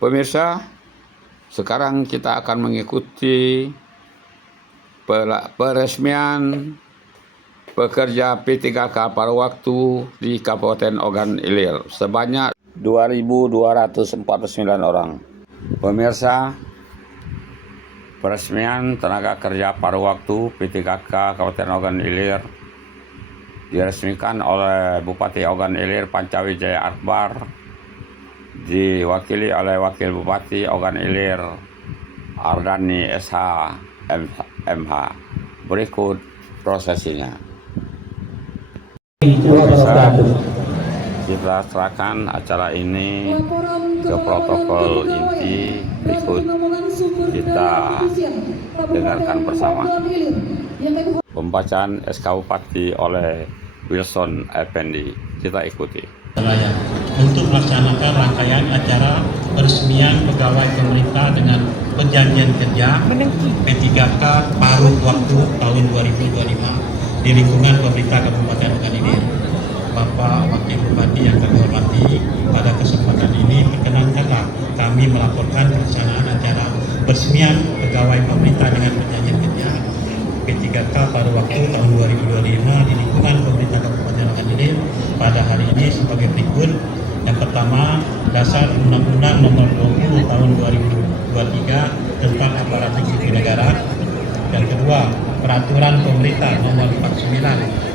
Pemirsa, sekarang kita akan mengikuti peresmian pekerja P3K paruh waktu di Kabupaten Ogan Ilir sebanyak 2.249 orang. Pemirsa, peresmian tenaga kerja paruh waktu P3K Kabupaten Ogan Ilir diresmikan oleh Bupati Ogan Ilir Pancawijaya Akbar, diwakili oleh Wakil Bupati Ogan Ilir Ardani SH MH. Berikut prosesinya. Pemirsa, kita serahkan acara ini ke protokol inti. Berikut kita dengarkan bersama. Pembacaan SK Bupati oleh Wilson Effendi. Kita ikuti. Untuk melaksanakan rangkaian acara peresmian pegawai pemerintah dengan perjanjian kerja P3K paruh waktu tahun 2025 di lingkungan pemerintah Kabupaten Ogan Ilir. Bapak Wakil Bupati yang kami hormati, pada kesempatan ini perkenankanlah kami melaporkan pelaksanaan acara peresmian pegawai pemerintah dengan perjanjian kerja P3K paruh waktu tahun 2025 di lingkungan pemerintah Kabupaten Ogan Ilir pada hari ini sebagai berikut. Yang pertama, dasar Undang-Undang Nomor 20 Tahun 2023 tentang Aparatur Sipil Negara. Yang kedua, Peraturan Pemerintah Nomor 49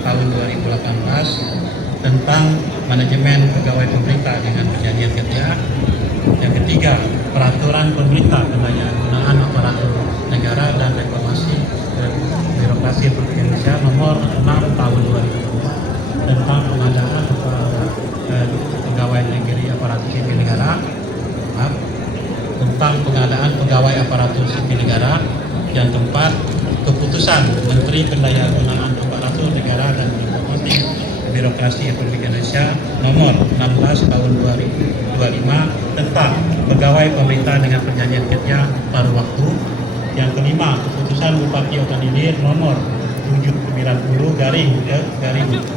Tahun 2018 tentang Manajemen Pegawai Pemerintah dengan Perjanjian Kerja. Yang ketiga, Peraturan Pemerintah Pendaya-gunaan Aparatur Negara dan Reformasi Birokrasi Republik Indonesia Nomor 6 Tahun 2002 tentang pengadaan pegawai negeri aparatur sipil negara, tentang pengadaan pegawai aparatur sipil negara. Yang keempat, keputusan Menteri Pendaya-gunaan Aparatur Negara dan Reformasi Birokrasi Republik Indonesia Nomor 16 Tahun 2025 tentang pegawai pemerintah dengan perjanjian kerja paruh waktu. Yang kelima, keputusan Bupati Ogan Ilir Nomor 790 garing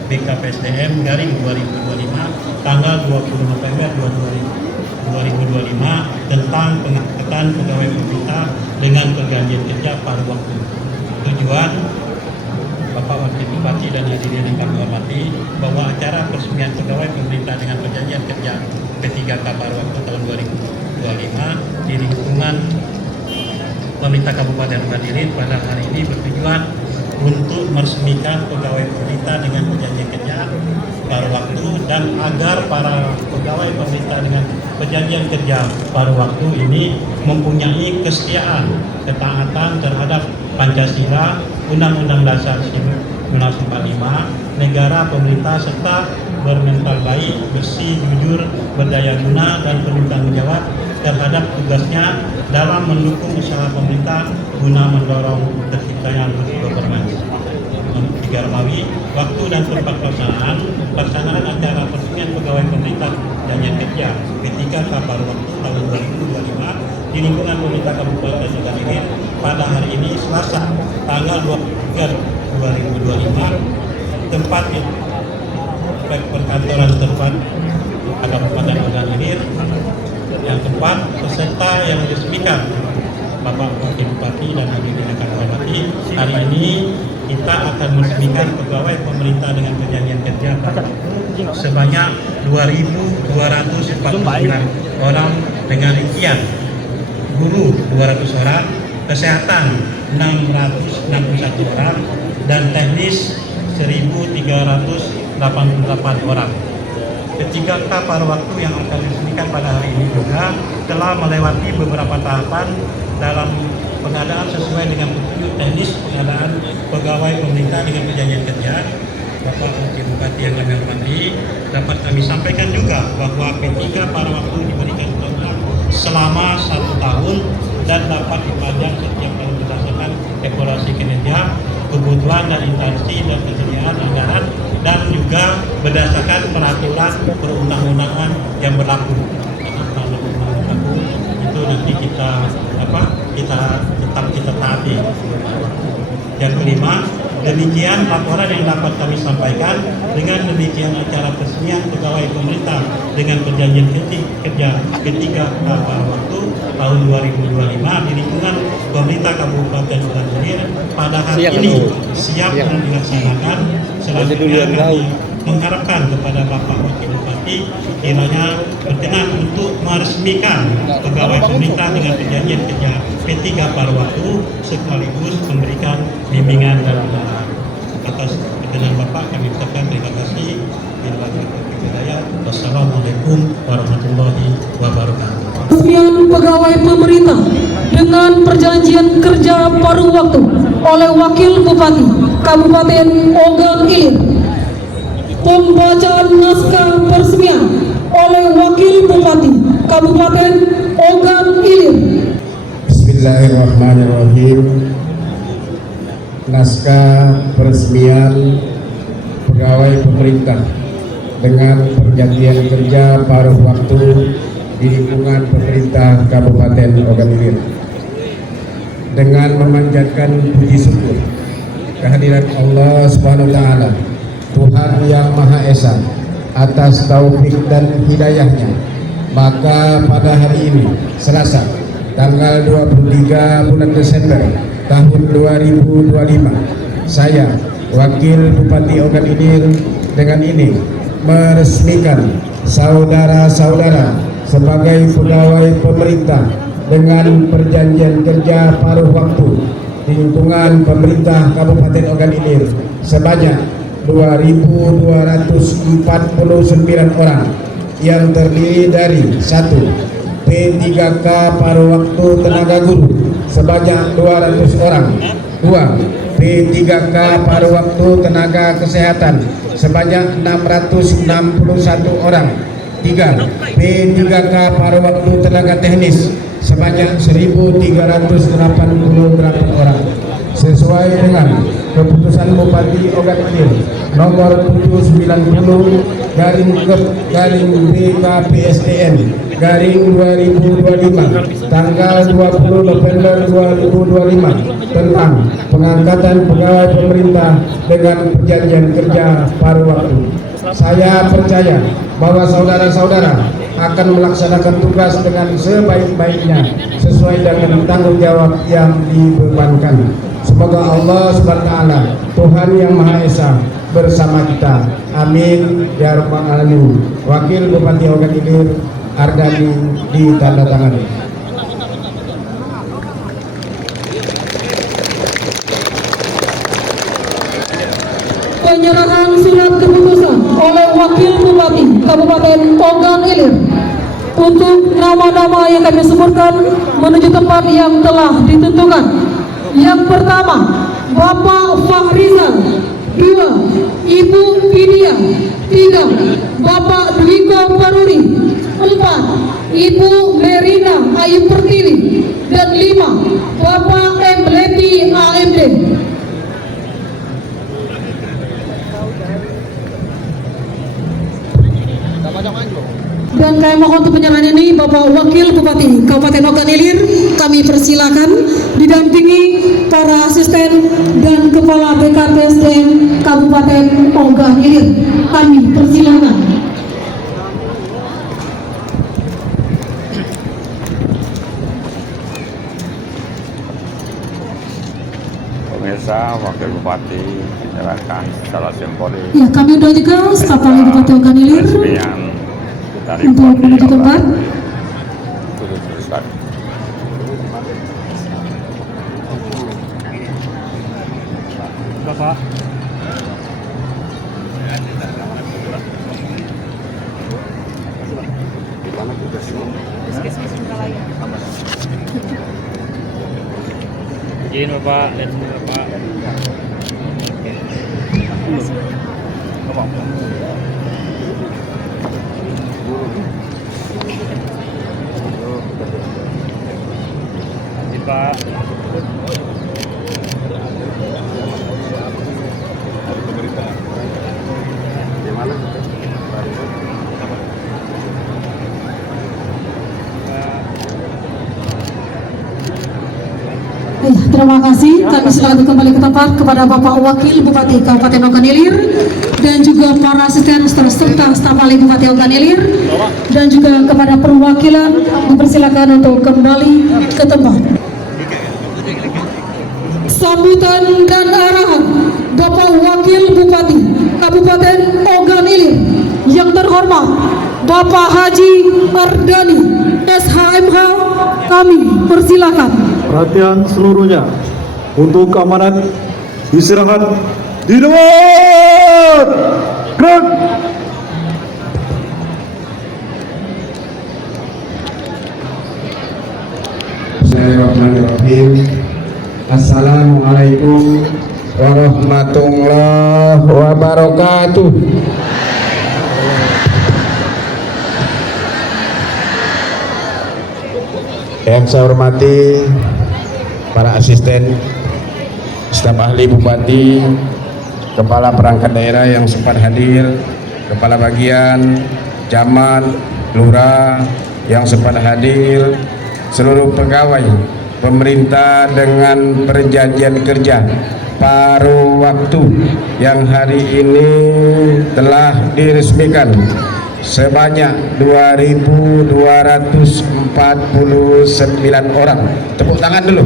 BKPSDM garing 2025 tanggal 20 November 2025 tentang pengangkatan pegawai pemerintah dengan perjanjian kerja paruh waktu. Tujuan, Bapak Wakil Bupati dan hadirin yang kami hormati, bahwa acara peresmian pegawai pemerintah dengan perjanjian kerja P3K paruh waktu tahun 2025 di lingkungan pemerintah Kabupaten Ogan Ilir pada hari ini bertujuan untuk meresmikan pegawai pemerintah dengan perjanjian kerja paruh waktu, dan agar para pegawai pemerintah dengan perjanjian kerja paruh waktu ini mempunyai kesetiaan, ketaatan terhadap Pancasila, Undang-Undang Dasar 1945, negara, pemerintah, serta bermental baik, bersih, jujur, berdaya guna, dan bertanggung jawab terhadap tugasnya dalam mendukung usaha pemerintah guna mendorong terciptanya governance. Tiga Romawi, waktu dan tempat pelaksanaan acara peresmian pegawai pemerintah perjanjian kerja P3K paruh waktu tahun 2025 di lingkungan pemerintah Kabupaten Ogan Ilir pada hari ini Selasa tanggal 23 2025. Tempat perkantoran tempat Kabupaten Ogan Ilir. Yang keempat, peserta yang diresmikan Bapak Wakil Bupati dan hadirin yang kami hormati, hari ini kita akan meresmikan pegawai pemerintah dengan perjanjian kerja sebanyak 2.249 orang dengan rincian guru 200 orang, kesehatan 661 orang, dan teknis 1.388 orang. P3K paruh waktu yang akan diresmikan pada hari ini juga telah melewati beberapa tahapan dalam pengadaan sesuai dengan petunjuk teknis pengadaan pegawai pemerintah dengan perjanjian kerja. Bapak Wakil Bupati yang kami hormati, dapat kami sampaikan juga bahwa P3K paruh waktu diberikan kontrak selama 1 tahun dan dapat dipanjang setiap tahun berdasarkan evaluasi kinerja, kebutuhan dan intensi dan kesediaan anggaran, dan juga berdasarkan peraturan perundang-undangan yang berlaku. Itu nanti kita taati. Yang kelima, Demikian laporan yang dapat kami sampaikan. Dengan demikian acara peresmian pegawai pemerintah dengan perjanjian kerja ketiga pada waktu tahun 2025 di lingkungan pemerintah Kabupaten Ogan Ilir pada hari ini siap untuk dilaksanakan. Selanjutnya kami mengharapkan kepada Bapak Wakil Bupati kiranya berkenan untuk meresmikan pegawai pemerintah dengan perjanjian kerja P3 pada waktu sekaligus memberikan bimbingan dan arahan. Atas perkenan Bapak kami ucapkan terima kasih. Wassalamualaikum warahmatullahi wabarakatuh. Peresmian pegawai pemerintah dengan perjanjian kerja paruh waktu oleh Wakil Bupati Kabupaten Ogan Ilir. Pembacaan naskah peresmian oleh Wakil Bupati Kabupaten Ogan Ilir. Bismillahirrahmanirrahim. Naskah peresmian pegawai pemerintah dengan perjanjian kerja paruh waktu di lingkungan pemerintah Kabupaten Ogan Ilir. Dengan memanjatkan puji syukur kehadiran Allah Subhanahu wa taala, Tuhan yang Maha Esa, atas taufik dan hidayahnya, maka pada hari ini Selasa tanggal 23 bulan Desember tahun 2025, saya Wakil Bupati Ogan Ilir dengan ini meresmikan saudara-saudara sebagai pegawai pemerintah dengan perjanjian kerja paruh waktu di lingkungan pemerintah Kabupaten Ogan Ilir sebanyak 2.249 orang yang terdiri dari 1. P3K paruh waktu tenaga guru sebanyak 200 orang. 2. P3K paruh waktu tenaga kesehatan sebanyak 661 orang. 3. P3K paruh waktu tenaga teknis sebanyak 1.388 orang. Sesuai dengan keputusan Bupati Ogan Ilir nomor 790 BKPSDM /2025 tanggal 20 November 2025 tentang pengangkatan pegawai pemerintah dengan perjanjian kerja paruh waktu. Saya percaya bahwa saudara-saudara akan melaksanakan tugas dengan sebaik-baiknya sesuai dengan tanggung jawab yang dibebankan. Semoga Allah SWT, Tuhan yang Maha Esa, bersama kita. Amin ya rabbal alamin. Wakil Bupati Ogan Ilir Ardani ditandatangani. Penyerahan surat keputusan oleh Wakil Bupati Kabupaten Ogan Ilir untuk nama-nama yang kami sebutkan menuju tempat yang telah ditentukan. Yang pertama, Bapak Fahrizal. 2. Ibu Vidya. 3. Bapak Dwiko Paruri. 4. Ibu Merina Ayu Pertiwi. Dan 5. Bapak M. Leti AMD. Dan kami mohon untuk penyerahan ini Bapak Wakil Bupati Kabupaten Ogan Ilir, kami persilakan didampingi para asisten dan Kepala BKPSDM Kabupaten Ogan Ilir. Kami persilakan. Pemirsa, Wakil Bupati menyerahkan secara simbolis Ya, kami doa juga staf ahli Bupati Ogan Ilir peresmian dari untuk Bupati menuju Ogan tempat. Ilir. Bapak. Izin Bapak, lihat sini Bapak. Izin Pak. Ya, terima kasih. Kami silakan kembali ke tempat kepada Bapak Wakil Bupati Kabupaten Ogan Ilir dan juga para asisten serta staf ahli Bupati Ogan Ilir dan juga kepada perwakilan dipersilakan untuk kembali ke tempat. Sambutan dan arahan Bapak Wakil Bupati Kabupaten Ogan Ilir yang terhormat Bapak Haji Ardani SHMH, kami persilakan. Perhatian seluruhnya untuk keamanan istirahat di tempat. Gerak. Bismillahirrahmanirrahim. Assalamualaikum warahmatullahi wabarakatuh. Yang saya hormati para asisten, staf ahli Bupati, kepala perangkat daerah yang sempat hadir, kepala bagian, camat, lurah yang sempat hadir, seluruh pegawai pemerintah dengan perjanjian kerja paruh waktu yang hari ini telah diresmikan sebanyak 2.249 orang. Tepuk tangan dulu.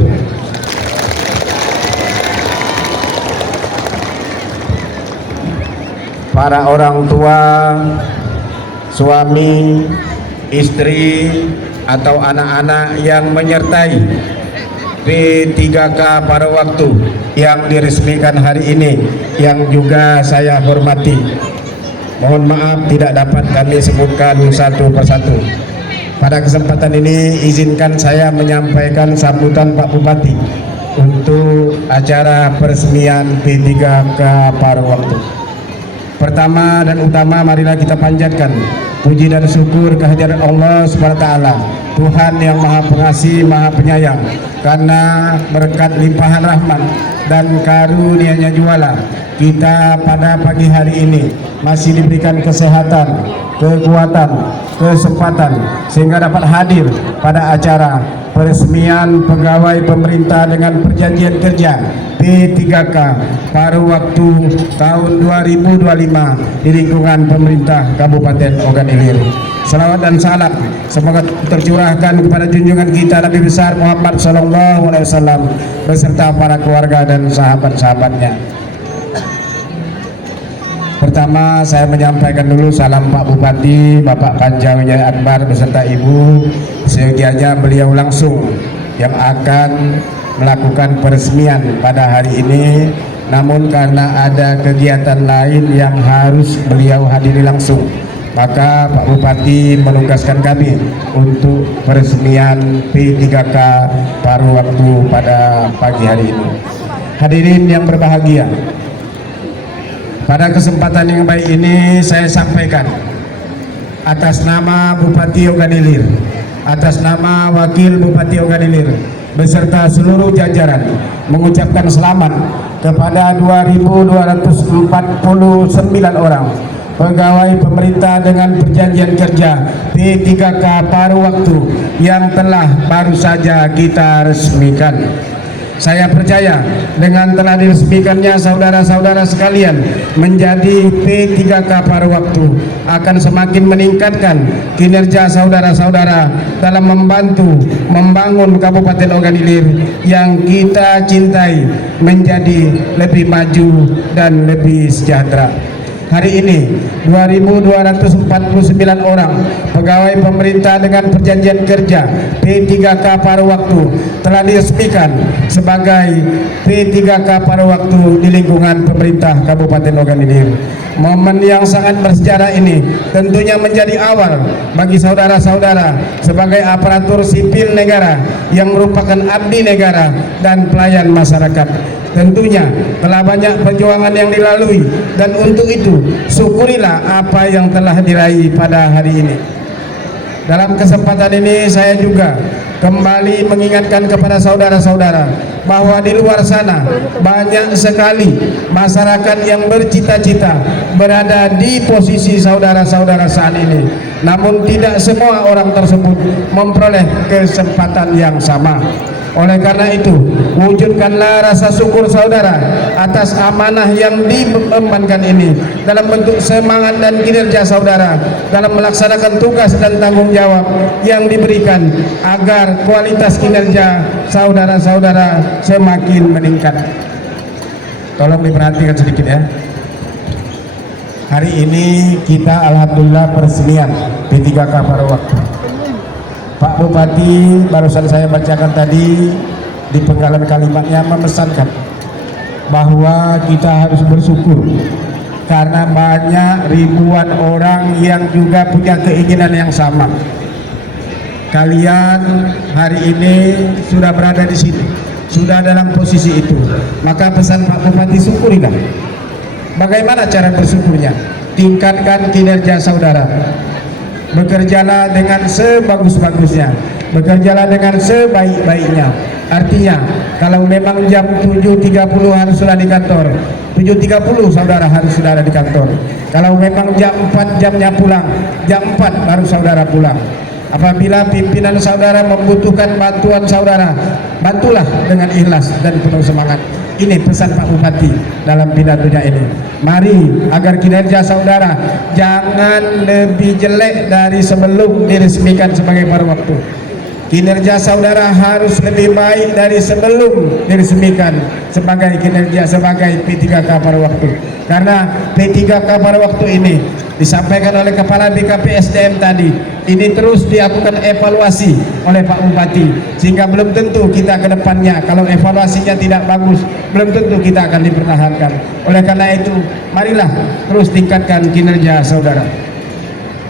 Para orang tua, suami, istri, atau anak-anak yang menyertai P3K paruh waktu yang diresmikan hari ini, yang juga saya hormati. Mohon maaf tidak dapat kami sebutkan satu persatu. Pada kesempatan ini izinkan saya menyampaikan sambutan Pak Bupati untuk acara peresmian P3K paruh waktu. Pertama dan utama, marilah kita panjatkan puji dan syukur kehadirat Allah SWT, Tuhan yang Maha Pengasih, Maha Penyayang, karena berkat limpahan rahmat dan karunia-Nya juala kita pada pagi hari ini masih diberikan kesehatan, kekuatan, kesempatan sehingga dapat hadir pada acara peresmian pegawai pemerintah dengan perjanjian kerja P3K paruh waktu tahun 2025 di lingkungan pemerintah Kabupaten Ogan Ilir. Salawat dan salam semoga tercurahkan kepada junjungan kita Nabi besar Muhammad SAW beserta para keluarga dan sahabat-sahabatnya. Pertama, saya menyampaikan dulu salam Pak Bupati, Bapak Panjang Wijaya Akbar beserta Ibu. Seyogianya beliau langsung yang akan melakukan peresmian pada hari ini, namun karena ada kegiatan lain yang harus beliau hadiri langsung, maka Pak Bupati menugaskan kami untuk peresmian P3K paruh waktu pada pagi hari ini. Hadirin yang berbahagia, pada kesempatan yang baik ini saya sampaikan atas nama Bupati Ogan Ilir, atas nama Wakil Bupati Ogan Ilir beserta seluruh jajaran mengucapkan selamat kepada 2.249 orang pegawai pemerintah dengan perjanjian kerja P3K paruh waktu yang telah baru saja kita resmikan. Saya percaya dengan telah diresmikannya saudara-saudara sekalian menjadi P3K paruh waktu akan semakin meningkatkan kinerja saudara-saudara dalam membantu membangun Kabupaten Ogan Ilir yang kita cintai menjadi lebih maju dan lebih sejahtera. Hari ini 2.249 orang pegawai pemerintah dengan perjanjian kerja P3K paruh waktu telah diresmikan sebagai P3K paruh waktu di lingkungan pemerintah Kabupaten Ogan Ilir. Momen yang sangat bersejarah ini tentunya menjadi awal bagi saudara-saudara sebagai aparatur sipil negara yang merupakan abdi negara dan pelayan masyarakat. Tentunya telah banyak perjuangan yang dilalui dan untuk itu syukurilah apa yang telah diraih pada hari ini. Dalam kesempatan ini saya juga kembali mengingatkan kepada saudara-saudara bahwa di luar sana banyak sekali masyarakat yang bercita-cita berada di posisi saudara-saudara saat ini, namun tidak semua orang tersebut memperoleh kesempatan yang sama. Oleh karena itu, wujudkanlah rasa syukur saudara atas amanah yang diembankan ini dalam bentuk semangat dan kinerja saudara dalam melaksanakan tugas dan tanggung jawab yang diberikan agar kualitas kinerja saudara-saudara semakin meningkat. Tolong diperhatikan sedikit ya. Hari ini kita alhamdulillah peresmian P3K Paruwaktu. Pak Bupati barusan saya bacakan tadi di penggalan kalimatnya memesankan bahwa kita harus bersyukur karena banyak ribuan orang yang juga punya keinginan yang sama. Kalian hari ini sudah berada di sini, sudah dalam posisi itu. Maka pesan Pak Bupati, syukurilah. Bagaimana cara bersyukurnya? Tingkatkan kinerja saudara. Bekerjalah dengan sebagus-bagusnya, bekerjalah dengan sebaik-baiknya. Artinya, kalau memang jam 7.30 harus sudah di kantor, 7.30 saudara harus sudah ada di kantor. Kalau memang jam 4 jamnya pulang, jam 4 baru saudara pulang. Apabila pimpinan saudara membutuhkan bantuan saudara, bantulah dengan ikhlas dan penuh semangat. Ini pesan Pak Bupati dalam pidatonya ini. Mari agar kinerja saudara jangan lebih jelek dari sebelum diresmikan sebagai Paruwaktu. Kinerja saudara harus lebih baik dari sebelum diresmikan sebagai kinerja sebagai P3K Paruwaktu. Karena P3K Paruwaktu ini disampaikan oleh Kepala BKP SDM tadi, ini terus dilakukan evaluasi oleh Pak Bupati, sehingga belum tentu kita ke depannya kalau evaluasinya tidak bagus, belum tentu kita akan dipertahankan. Oleh karena itu, marilah terus tingkatkan kinerja saudara.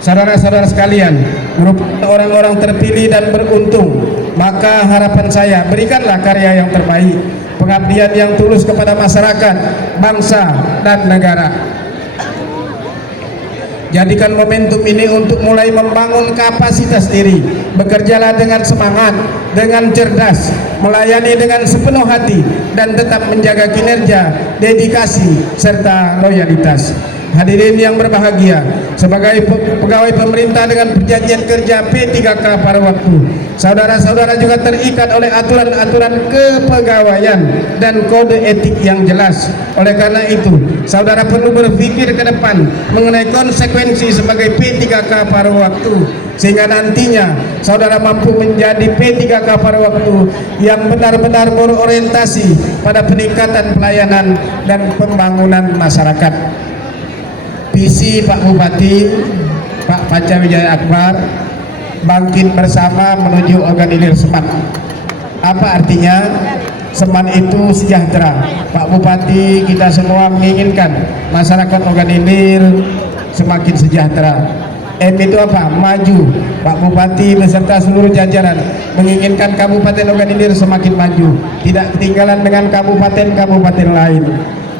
Saudara-saudara sekalian, merupakan orang-orang terpilih dan beruntung, maka harapan saya, berikanlah karya yang terbaik, pengabdian yang tulus kepada masyarakat, bangsa, dan negara. Jadikan momentum ini untuk mulai membangun kapasitas diri. Bekerjalah dengan semangat, dengan cerdas, melayani dengan sepenuh hati, dan tetap menjaga kinerja, dedikasi, serta loyalitas. Hadirin yang berbahagia, sebagai pegawai pemerintah dengan perjanjian kerja P3K Paruwaktu, saudara-saudara juga terikat oleh aturan-aturan kepegawaian dan kode etik yang jelas. Oleh karena itu, saudara perlu berpikir ke depan mengenai konsekuensi sebagai P3K Paruwaktu, sehingga nantinya saudara mampu menjadi P3K Paruwaktu yang benar-benar berorientasi pada peningkatan pelayanan dan pembangunan masyarakat. Visi Pak Bupati, Pak Pancawijaya Akbar, bangkit bersama menuju Oganilir Seman. Apa artinya? Seman itu sejahtera. Pak Bupati, kita semua menginginkan masyarakat Oganilir semakin sejahtera. M itu apa? Maju. Pak Bupati beserta seluruh jajaran menginginkan Kabupaten Oganilir semakin maju, tidak ketinggalan dengan kabupaten-kabupaten lain.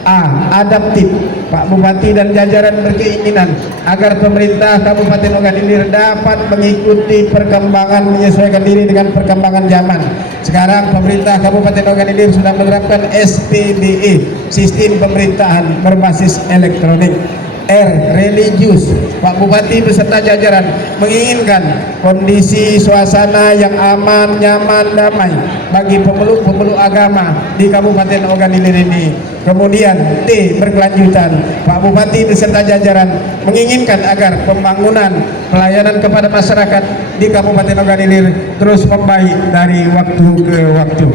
A. Adaptif. Pak Bupati dan jajaran berkeinginan agar pemerintah Kabupaten Oganilir dapat mengikuti perkembangan, menyesuaikan diri dengan perkembangan zaman. Sekarang pemerintah Kabupaten Oganilir sudah menerapkan SPBE, sistem pemerintahan berbasis elektronik. R. Religius. Pak Bupati beserta jajaran menginginkan kondisi suasana yang aman, nyaman, damai bagi pemeluk-pemeluk agama di Kabupaten Oganilir ini. Kemudian T. Berkelanjutan. Pak Bupati beserta jajaran menginginkan agar pembangunan pelayanan kepada masyarakat di Kabupaten Oganilir terus membaik dari waktu ke waktu.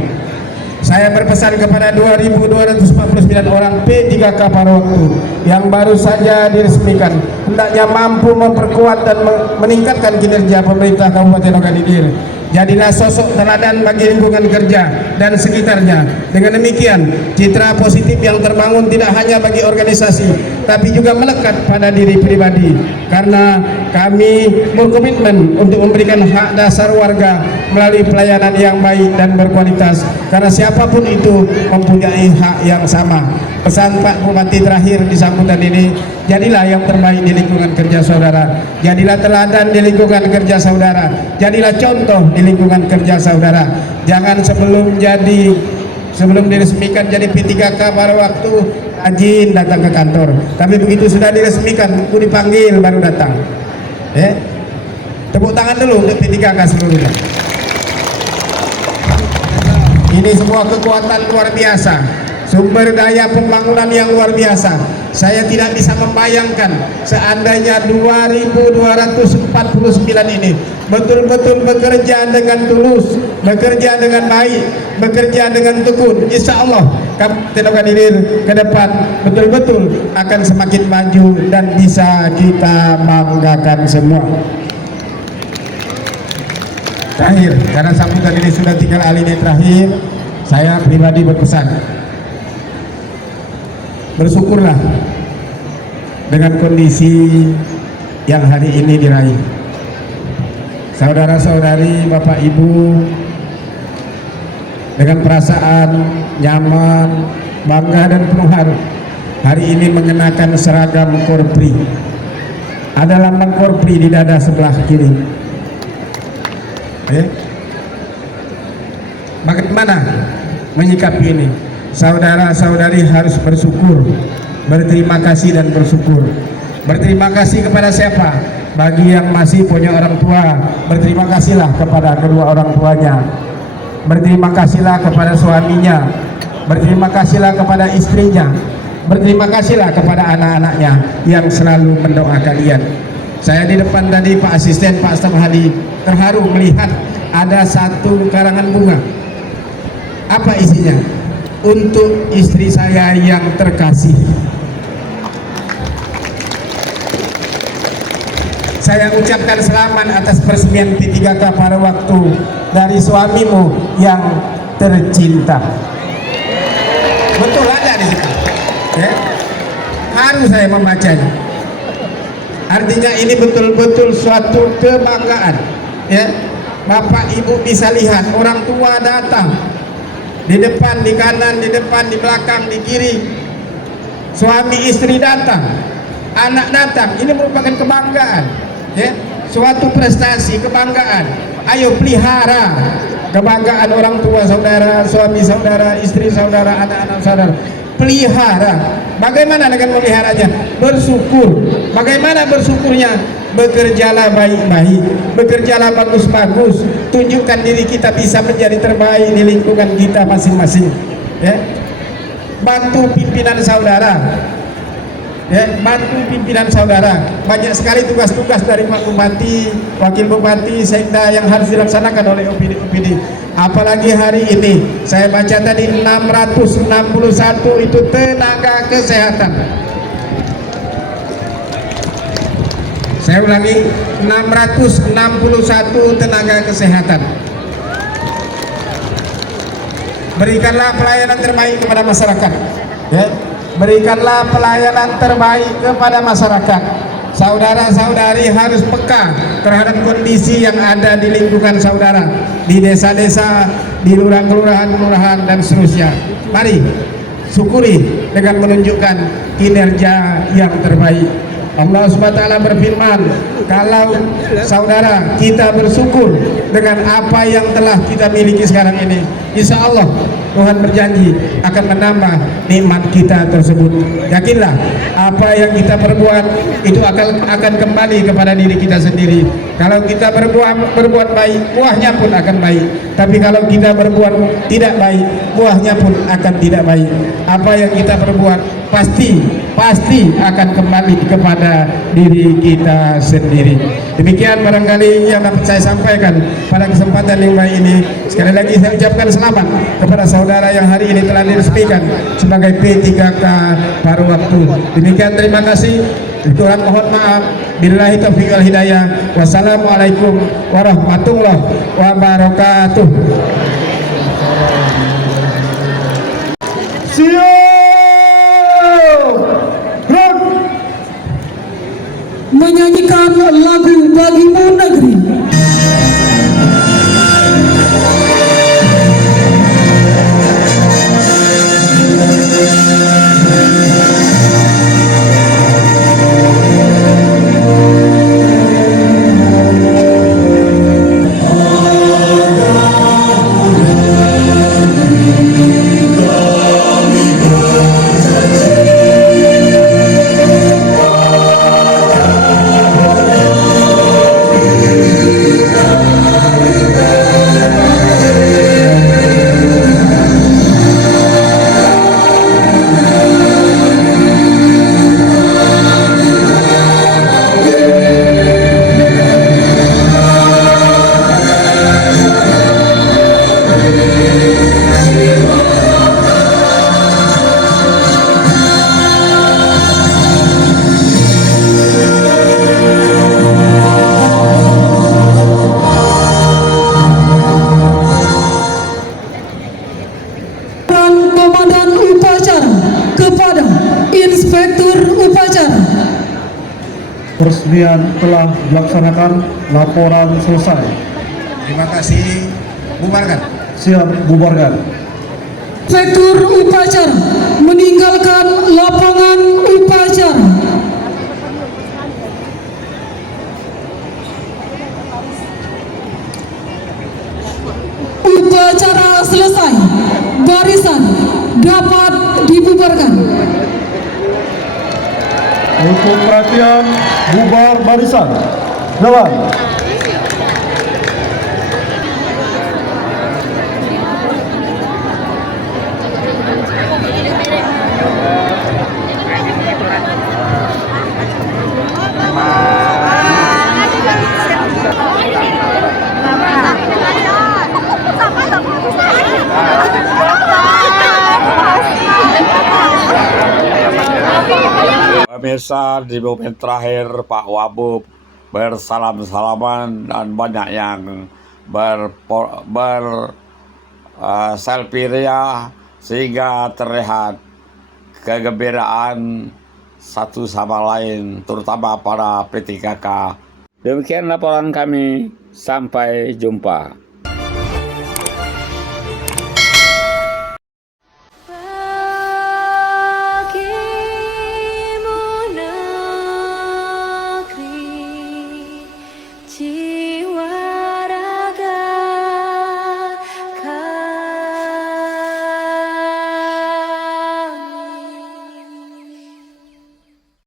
Saya berpesan kepada 2.249 orang P3K Paruwaktu yang baru saja diresmikan, hendaknya mampu memperkuat dan meningkatkan kinerja pemerintah Kabupaten Oganilir. Jadilah sosok teladan bagi lingkungan kerja dan sekitarnya. Dengan demikian, citra positif yang terbangun tidak hanya bagi organisasi, tapi juga melekat pada diri pribadi. Karena kami berkomitmen untuk memberikan hak dasar warga melalui pelayanan yang baik dan berkualitas. Karena siapapun itu mempunyai hak yang sama. Pesan Pak Bupati terakhir di sambutan ini, jadilah yang terbaik di lingkungan kerja saudara, jadilah teladan di lingkungan kerja saudara, jadilah contoh di lingkungan kerja saudara. Jangan sebelum diresmikan jadi P3K Paruwaktu rajin datang ke kantor, tapi begitu sudah diresmikan, aku dipanggil baru datang. Tepuk tangan dulu untuk P3K seluruhnya. Ini sebuah kekuatan luar biasa, sumber daya pembangunan yang luar biasa. Saya tidak bisa membayangkan seandainya 2249 ini betul-betul bekerja dengan tulus, bekerja dengan baik, bekerja dengan tekun. Insya Allah Kabupaten Ogan Ilir ke depan betul-betul akan semakin maju dan bisa kita banggakan semua. Terakhir, karena sambutan ini sudah tinggal alinea terakhir, saya pribadi berpesan, bersyukurlah dengan kondisi yang hari ini diraih. Saudara-saudari, Bapak Ibu, dengan perasaan nyaman, bangga dan penuh haru, hari ini mengenakan seragam Korpri. Ada lambang Korpri di dada sebelah kiri. Bagaimana menyikapi ini? Saudara-saudari harus bersyukur, berterima kasih dan bersyukur. Berterima kasih kepada siapa? Bagi yang masih punya orang tua, berterima kasihlah kepada kedua orang tuanya. Berterima kasihlah kepada suaminya. Berterima kasihlah kepada istrinya. Berterima kasihlah kepada anak-anaknya yang selalu mendoakan kalian. Saya di depan tadi Pak Asisten, Pak Staf Hadi, terharu melihat ada satu karangan bunga. Apa isinya? Untuk istri saya yang terkasih. Saya ucapkan selamat atas peresmian P3K pada waktu dari suamimu yang tercinta. Betul ada di situ. Ya? Harus saya membacanya. Artinya ini betul-betul suatu kebanggaan. Ya, Bapak Ibu bisa lihat orang tua datang di depan, di kanan, di depan, di belakang, di kiri. Suami istri datang, anak datang. Ini merupakan kebanggaan. Ya, suatu prestasi, kebanggaan. Ayo pelihara kebanggaan orang tua saudara, suami saudara, istri saudara, anak-anak saudara. Pelihara. Bagaimana dengan memeliharanya? Bersyukur. Bagaimana bersyukurnya? Bekerjalah baik-baik, bekerjalah bagus-bagus, tunjukkan diri kita bisa menjadi terbaik di lingkungan kita masing-masing. Ya, bantu pimpinan saudara. Ya, bantu pimpinan saudara. Banyak sekali tugas-tugas dari Pak Bupati, Wakil Bupati, Sekda yang harus dilaksanakan oleh OPD. Apalagi hari ini saya baca tadi 661 itu tenaga kesehatan. Saya ulangi, 661 tenaga kesehatan. Berikanlah pelayanan terbaik kepada masyarakat. Ya. Berikanlah pelayanan terbaik kepada masyarakat. Saudara-saudari harus peka terhadap kondisi yang ada di lingkungan saudara, di desa-desa, di kelurahan-kelurahan dan seterusnya. Mari syukuri dengan menunjukkan kinerja yang terbaik. Allah SWT berfirman, kalau saudara kita bersyukur dengan apa yang telah kita miliki sekarang ini, insya Allah Tuhan berjanji akan menambah nikmat kita tersebut. Yakinlah apa yang kita perbuat itu akan kembali kepada diri kita sendiri. Kalau kita berbuat baik, buahnya pun akan baik. Tapi kalau kita berbuat tidak baik, buahnya pun akan tidak baik. Apa yang kita perbuat pasti akan kembali kepada diri kita sendiri. Demikian barangkali yang dapat saya sampaikan pada kesempatan yang baik ini. Sekali lagi saya ucapkan selamat kepada saudara yang hari ini telah diresmikan sebagai P3K paruh waktu. Demikian, terima kasih. Kurang mohon maaf. Billahi taufiq wal hidayah. Wassalamualaikum warahmatullahi wabarakatuh. Menyanyikan lagu Bagimu Negeri. peresmian telah dilaksanakan. Laporan selesai. Terima kasih. Bubarkan. Siap, bubarkan. Inspektur upacara meninggalkan lapangan upacara. Upacara selesai. Barisan dapat dibubarkan. Untuk perhatian, bubar barisan. Jalan. Pemirsa, di momen terakhir Pak Wabub bersalam-salaman dan banyak yang selfie ria sehingga terlihat kegembiraan satu sama lain, terutama para P3K. Demikian laporan kami, sampai jumpa.